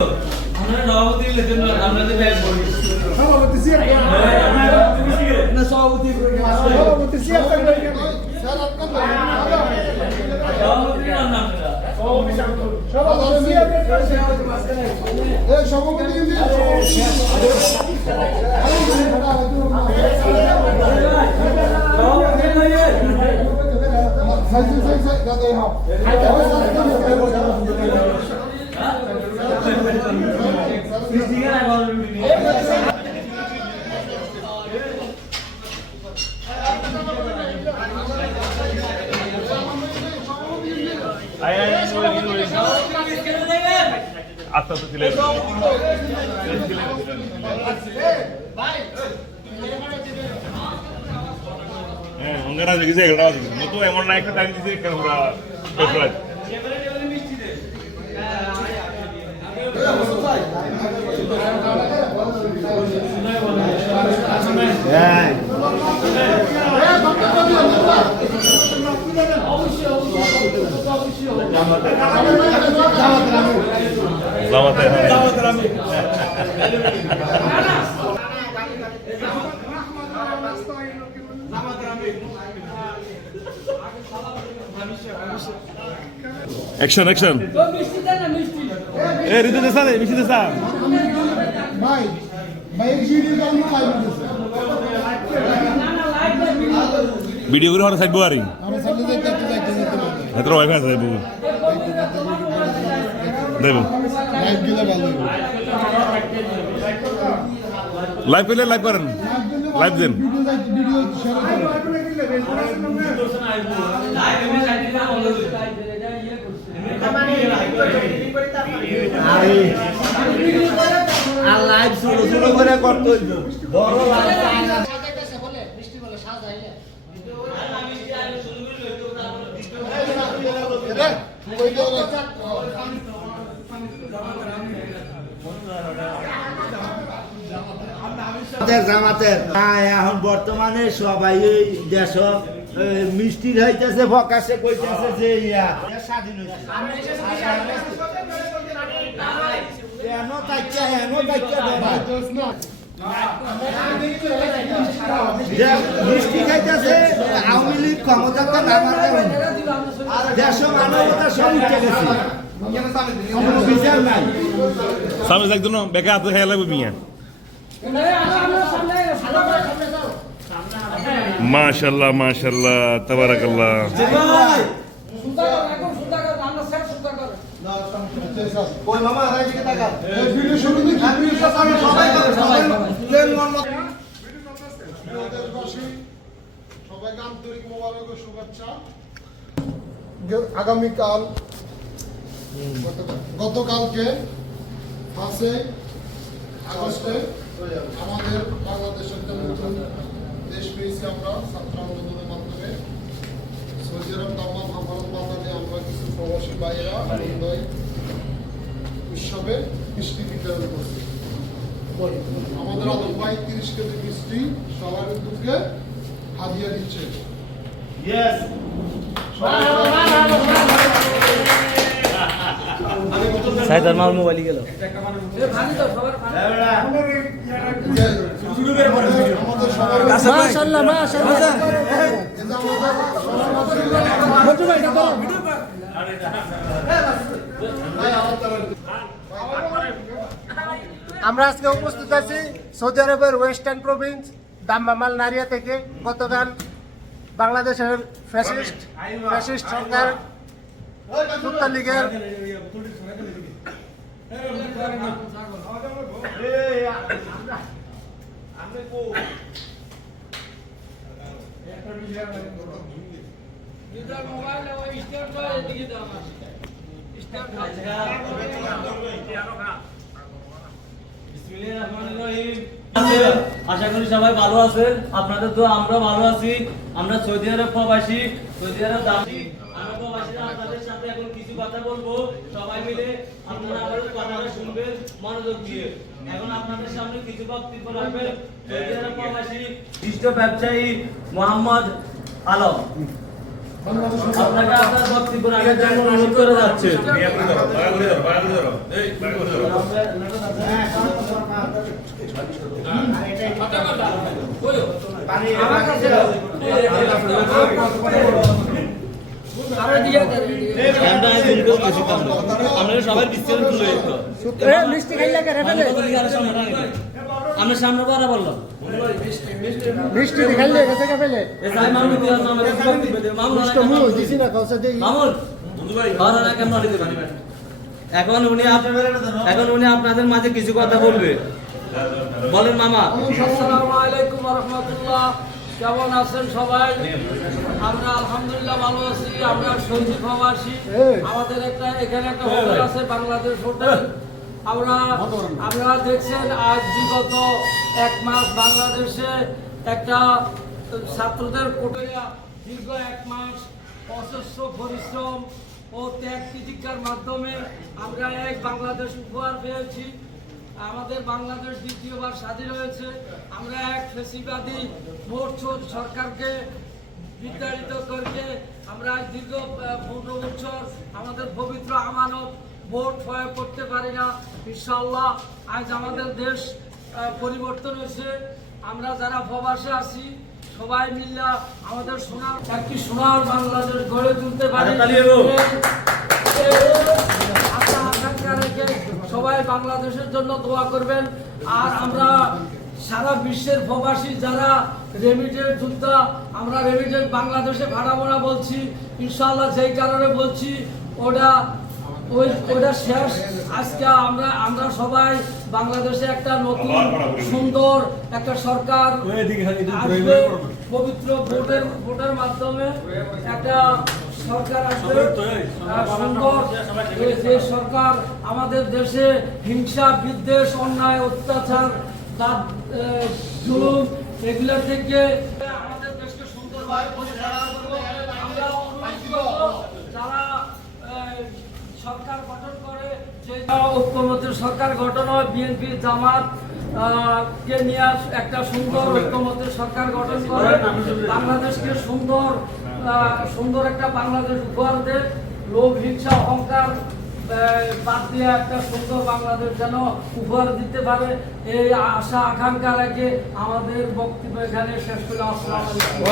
আমরা সভাপতি লেখেন আমরা যে ব্যাগ করি সভাপতি সিয়া না সভাপতি সিয়া স্যার আপনার সভাপতি নাম না সভাপতি সিয়া এই সভাপতি আস্তে আস্তে ছিলে হ্যাঁ অঙ্গারা দেখেছে এগুলো আছে মতো এমন না একটা টাইম দিছে কেন ওরা পেপার হ্যাঁ অ্যাকশন অ্যাকশন এ ঋতু দেশা রে মিষ্টি দেশা ভাই ভাই এক ভিডিও কাম লাইভ ভিডিও করে হঠাৎ থাকবো আরে আমরা সামনে যাইতে এত ওয়াইফাই আছে দেবো দেবো লাইভ গেলে ভালো লাইভ করলে লাইভ করেন লাইভ দেন ভিডিও শেয়ার আর লাইভ শুরু শুরু করে করতে বড় জামাতের এখন বর্তমানে সবাই এই দেশ মিষ্টি হইতেছে ফকাশে কইতেছে যে স্বাধীন হয়েছে মিষ্টি খাইতেছে আওয়ামী লীগ ক্ষমতাতে নামাতে দেশ মানবতা সব উঠে গেছে কোনো বিচার নাই সামনে একজন বেকা হাতে খেয়ে লাগবে মিয়া মাশাআল্লাহ মাশাআল্লাহ তাবারাকাল্লাহ কই মামা হারাই দিকে তাকান ভিডিও শুরু দেখি সবাইকে আন্তরিক মোবারক ও শুভেচ্ছা আগামীকাল গতকালকে 5 আগস্টে আমাদের বাংলাদেশের একটা নতুন দেশ পেয়েছি আমরা ছাত্র আন্দোলনের মাধ্যমে সৌদি আরব দাম্মাম হাফাজ বাজারে আমরা কিছু প্রবাসী ভাইয়েরা আনন্দই উৎসবে মিষ্টি বিতরণ করছি আমাদের আদম ভাই 30 কেজি মিষ্টি সবার উদ্যোগে হাদিয়া দিচ্ছে সাইদার মাল মোবাইল গেল আমাদের সবার মাশাআল্লাহ মাশাআল্লাহ আমরা আজকে উপস্থিত আছি সৌদি আরবের ওয়েস্টার্ন প্রভিন্স দাম্মামাল নারিয়া থেকে গতকাল বাংলাদেশের ফ্যাসিস্ট সরকার সুলতান লীগের আশা করি সবাই ভালো আছেন আপনাদের তো আমরা ভালো আছি আমরা সৌদি আরব প্রবাসী সৌদি আরব দামি আমরা প্রবাসীরা আপনাদের সাথে এখন কিছু কথা বলবো সবাই মিলে আপনারা আমাদের কথাটা শুনবেন মনোযোগ দিয়ে এখন আপনাদের সামনে কিছু বক্তব্য রাখবেন সৌদি আরব প্রবাসী বিশিষ্ট ব্যবসায়ী মোহাম্মদ আলম আপনাকে আপনার বক্তব্য রাখার জন্য অনুরোধ করে যাচ্ছে। আপনারা সবাই বিস্তারিত তুলে দিত। মিষ্টি খাইলে কে রেফেলে আমরা সামনে কথা বললাম মিষ্টি খাইলে গেছে কে ফেলে এ সাই মামুন দিয়ে নামে বক্তব্য দিও মামুন মিষ্টি মু দিছি না কইছে দেই মামুন আর না কেন দিতে পারি এখন উনি আপনাদের মাঝে কিছু কথা বলবে বলেন মামা। আসসালামু আলাইকুম ওয়া রাহমাতুল্লাহ। কেমন আছেন সবাই? আমরা আলহামদুলিল্লাহ ভালো আছি। আমরা সৌদি প্রবাসী। আমাদের এখানে একটা হোটেল আছে, বাংলাদেশ হোটেল। আমরা দেখছেন আজ বিগত 1 মাস বাংলাদেশে একটা ছাত্রদের কোটায়া দীর্ঘ 1 মাস অজস্র পরিশ্রম ও ত্যাগ তিতিক্ষার মাধ্যমে আমরা এক বাংলাদেশ উপহার পেয়েছি। আমাদের বাংলাদেশ দ্বিতীয়বার স্বাধীন হয়েছে। আমরা এক ফ্যাসিবাদী মোর্চর সরকারকে বিতাড়িত করতে আমরা আজ দীর্ঘ 15 বছর আমাদের পবিত্র আমানত ভোট প্রয়োগ করতে পারি না। ইনশাআল্লাহ আজ আমাদের দেশ পরিবর্তন হয়েছে। আমরা যারা প্রবাসে আছি সবাই মিলে আমাদের একটি সোনার বাংলাদেশ গড়ে তুলতে পারি। সবাই বাংলাদেশের জন্য দোয়া করবেন। আর আমরা সারা বিশ্বের প্রবাসী যারা রেমিটেড যোদ্ধা, আমরা রেমিটেড বাংলাদেশে ভাড়াবো না বলছি। ইনশাআল্লাহ যেই কারণে বলছি ওইটা শেষ। আজকে আমরা সবাই বাংলাদেশে একটা নতুন সুন্দর একটা সরকার আসবে, পবিত্র ভোটের মাধ্যমে একটা সরকার আসবে সুন্দর, যে সরকার আমাদের দেশে হিংসা বিদ্বেষ অন্যায় অত্যাচার জুলুম এগুলো থেকে আমাদের দেশকে সুন্দরভাবে পরিচালনা করবে। আমরা অনুরোধ করব যারা সরকার গঠন করে, যে ঐক্যমত্যের সরকার গঠন হয়, বিএনপি জামাত কে নিয়ে একটা সুন্দর ঐক্যমত্যের সরকার গঠন করে বাংলাদেশকে সুন্দর একটা বাংলাদেশ উপহার দেয়। লোভ হিংসা অহংকার বাদ দিয়ে একটা সুন্দর বাংলাদেশ যেন উপহার দিতে পারে, এই আশা আকাঙ্ক্ষা রেখে আমাদের বক্তব্য এখানে শেষ করে আসসালামু আলাইকুম।